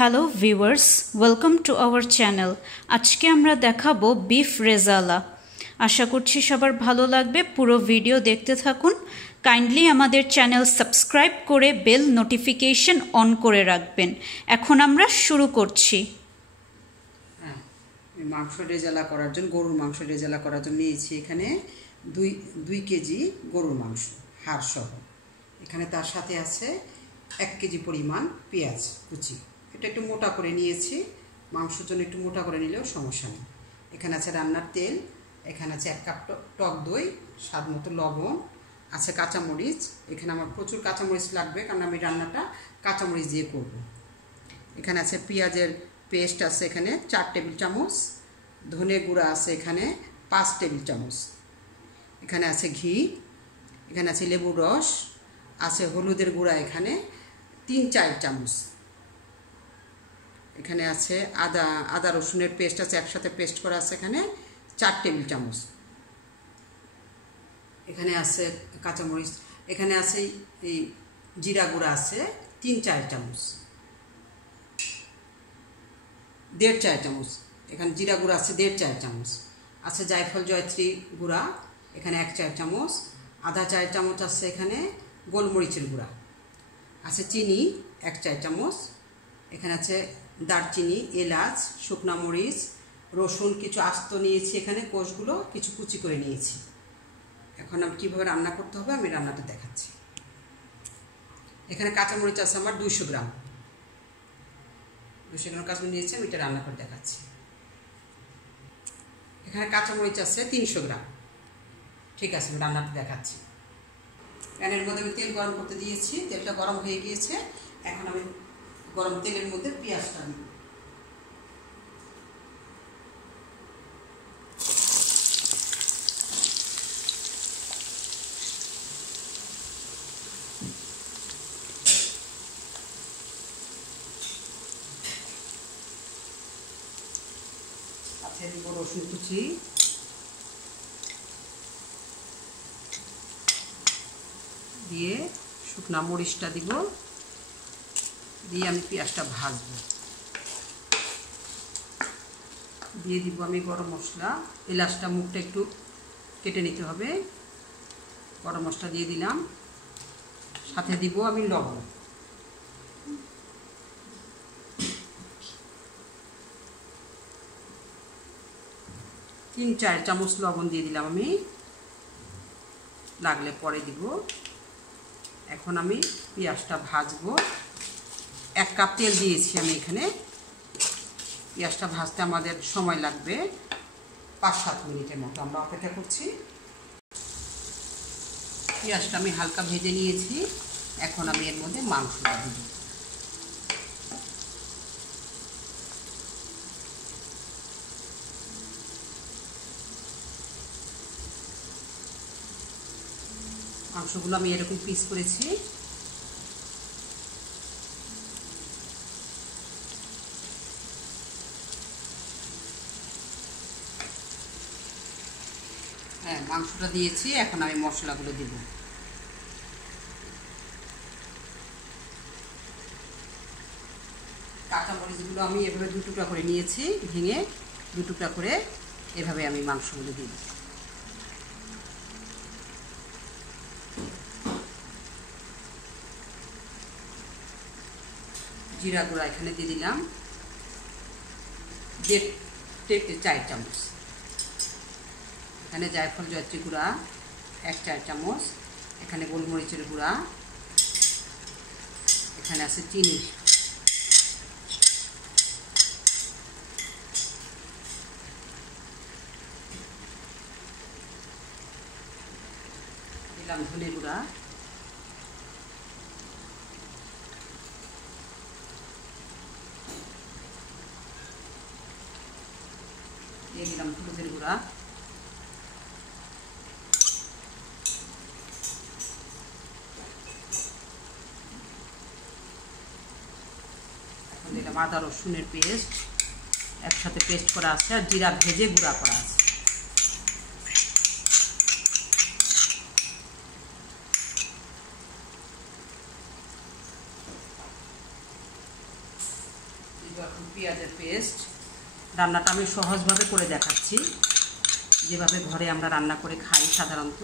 Hello viewers, welcome to our channel. আজকে আমরা দেখাবো বিফ রেজালা। আশা করছি সবার ভালো লাগবে, পুরো ভিডিও দেখতে থাকুন। কাইন্ডলি আমাদের চ্যানেল সাবস্ক্রাইব করে বেল নোটিফিকেশন অন করে রাখবেন। এখন আমরা শুরু করছি। মাংস রেজালা করার জন্য, গরুর মাংস রেজালা করার জন্য নিয়েছি এখানে 2 কেজি গরুর মাংস হাড় সহ। এখানে তার সাথে আছে 1 কেজি পরিমাণ পেঁয়াজ কুচি। এটা একটু মোটা করে নিয়েছি, মাংসের জন্য একটু মোটা করে নিলেও সমস্যা নেই। এখানে আছে রান্নার তেল, এখানে আছে 1 কাপ টক দই, স্বাদ মতো লবণ, আছে কাঁচামরিচ। এখানে আমার প্রচুর কাঁচামরিচ লাগবে, কারণ আমি রান্নাটা কাঁচামরিচ দিয়ে করব। এখানে আছে পেঁয়াজের পেস্ট আছে এখানে 4 টেবিল চামচ, ধনে গুঁড়া আছে এখানে 5 টেবিল চামচ, এখানে আছে ঘি, এখানে আছে লেবুর রস, আছে হলুদের গুঁড়া এখানে 3-4 চামচ, এখানে আছে আদা রসুনের পেস্ট আছে একসাথে পেস্ট করা আছে এখানে 4 টেবিল চামচ, এখানে আছে কাঁচামরিচ, এখানে আছে এই জিরা গুঁড়া আছে 3-4 চামচ, 1.5 চামচ, এখানে জিরা গুঁড়া আছে 1.5 চামচ, আছে জায়ফল জয়ত্রী গুঁড়া এখানে 1 চা চামচ, আধা 4 চামচ আছে এখানে গোলমরিচের গুঁড়া, আছে চিনি 1 চা চামচ, এখানে আছে দারচিনি, এলাচ, শুকনা মরিচ, রসুন কিছু আস্ত নিয়েছি, এখানে কোষগুলো কিছু কুচি করে নিয়েছি। এখন আমি কীভাবে রান্না করতে হবে আমি রান্নাটা দেখাচ্ছি। এখানে কাঁচামরিচ আছে আমার 200 গ্রাম, 200 গ্রাম কাঁচামরিচ নিয়েছি, আমি এটা রান্না করে দেখাচ্ছি। এখানে কাঁচামরিচ আছে 300 গ্রাম। ঠিক আছে, আমি রান্নাটা দেখাচ্ছি। প্যানের মধ্যে আমি তেল গরম করতে দিয়েছি, তেলটা গরম হয়ে গিয়েছে। এখন আমি গরম তেলের মধ্যে পেঁয়াজটা দিই। দিব রসুন কুচি, দিয়ে শুকনা মরিচটা দিব, দিয়ে আমি পেঁয়াজটা ভাজবো। দিয়ে দিব আমি গরম মশলা, এলাচটা মুখটা একটু কেটে নিতে হবে। গরম মশলা দিয়ে দিলাম, সাথে দিব আমি লবণ, তিন 4 চামচ লবণ দিয়ে দিলাম আমি, লাগলে পরে দিব। এখন আমি পেঁয়াজটা ভাজবো। 1 কাপ তেল দিয়েছি আমি এখানে। পেঁয়াজটা ভাজতে আমাদের সময় লাগবে 5-7 মিনিটের মতো, আমরা অপেক্ষা করছি। পেঁয়াজটা আমি হালকা ভেজে নিয়েছি, এখন আমি এর মধ্যে মাংসটা দিব। মাংসগুলো আমি এরকম পিস করেছি। হ্যাঁ, মাংসটা দিয়েছি, এখন আমি মশলাগুলো দিব। কাঁচামরিচগুলো আমি এভাবে 2 টুকরা করে নিয়েছি, ভেঙে 2 টুকরা করে এভাবে আমি মাংসগুলো দিব। জিরা গুঁড়া এখানে দিয়ে দিলাম 1.4 চামচ, এখানে জায়ফল জয়ত্রী গুঁড়া 1 চা চামচ, এখানে গোলমরিচের গুঁড়া, এখানে আছে চিনি, দিলাম ধনে গুঁড়া, দিয়ে দিলাম হলুদের গুঁড়া, এখন দিলাম আদা রসুনের পেস্ট, একসাথে পেস্ট করা আছে, আর জিরা ভেজে গুঁড়া করা আছে। এখন পেঁয়াজের পেস্ট। রান্নাটা আমি সহজভাবে করে দেখাচ্ছি, যেভাবে ঘরে আমরা রান্না করে খাই সাধারণত,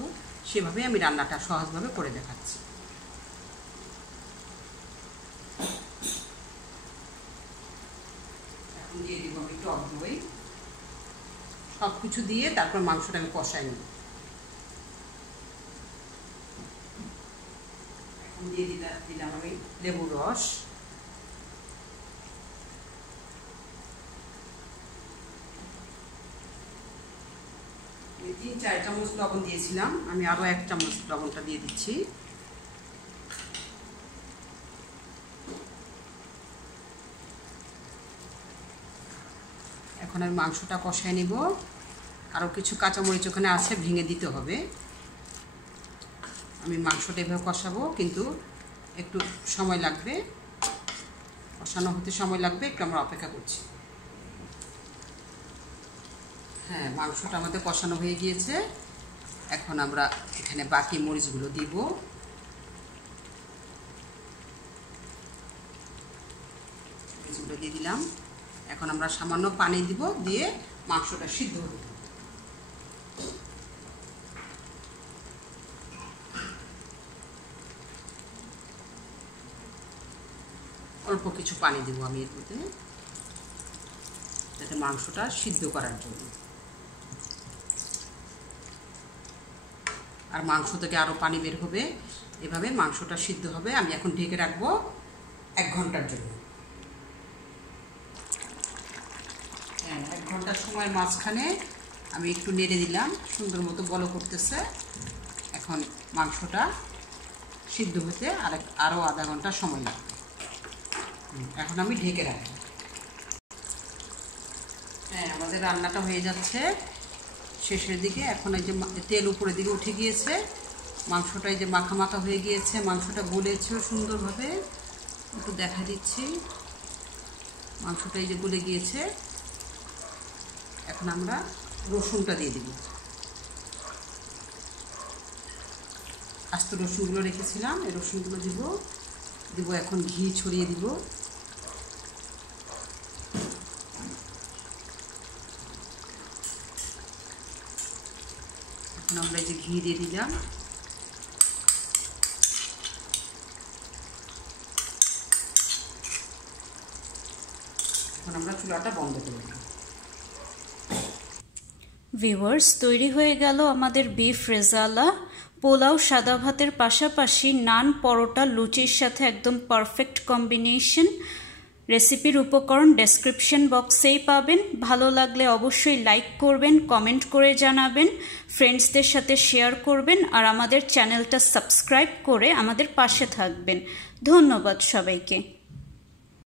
সেভাবে আমি রান্নাটা সহজভাবে করে দেখাচ্ছি। এখন দিয়ে দিব আমি টক দই। সব কিছু দিয়ে তারপর মাংসটা আমি কষাই নিই। এখন দিয়ে দিলাম আমি লেবুর রস। আমি 3-4 চামচ লবণ দিয়েছিলাম, আমি আরও 1 চামচ লবণটা দিয়ে দিচ্ছি। এখন আমি মাংসটা কষায় নিব। আরও কিছু কাঁচামরিচ ওখানে আছে, ভেঙে দিতে হবে। আমি মাংসটা এভাবে কষাবো, কিন্তু একটু সময় লাগবে, কষানো হতে সময় লাগবে, একটু আমরা অপেক্ষা করছি। হ্যাঁ, মাংসটা আমাদের কষানো হয়ে গিয়েছে। এখন আমরা এখানে বাকি মরিচগুলো দিব। মরিচগুলো দিয়ে দিলাম। এখন আমরা সামান্য পানি দিব, দিয়ে মাংসটা সিদ্ধ হবে। অল্প কিছু পানি দিব আমি এর মধ্যে, যাতে মাংসটা সিদ্ধ করার জন্য। আর মাংস থেকে আরও পানি বের হবে, এভাবে মাংসটা সিদ্ধ হবে। আমি এখন ঢেকে রাখবো 1 ঘন্টার জন্য। হ্যাঁ, 1 ঘন্টার সময় মাঝখানে আমি একটু নেড়ে দিলাম, সুন্দর মতো বলক করতেছে। এখন মাংসটা সিদ্ধ হতে আরও আধা ঘন্টা সময় লাগবে। এখন আমি ঢেকে রাখবো। হ্যাঁ, আমাদের রান্নাটা হয়ে যাচ্ছে শেষের দিকে। এখন এই যে তেল উপরের দিকে উঠে গিয়েছে, মাংসটা এই যে মাখা মাখা হয়ে গিয়েছে, মাংসটা গলেছেও সুন্দরভাবে। একটু দেখা দিচ্ছি, মাংসটা এই যে গলে গিয়েছে। এখন আমরা রসুনটা দিয়ে দিব। আস্ত রসুনগুলো রেখেছিলাম, এই রসুনগুলো দিব। এখন ঘি ছড়িয়ে দিব। এখন আমরা এই যে ঘি দিয়ে দিলাম। এখন আমরা চুলাটা বন্ধ করে দিলাম। ভিউয়ার্স, তৈরি হয়ে গেল আমাদের বিফ রেজালা। পোলাও, সাদা ভাতের পাশাপাশি নান, পরোটা, লুচির সাথে একদম পারফেক্ট কম্বিনেশন। রেসিপির উপকরণ ডেসক্রিপশন বক্সেই পাবেন। ভালো লাগলে অবশ্যই লাইক করবেন, কমেন্ট করে জানাবেন, ফ্রেন্ডসদের সাথে শেয়ার করবেন, আর আমাদের চ্যানেলটা সাবস্ক্রাইব করে আমাদের পাশে থাকবেন। ধন্যবাদ সবাইকে।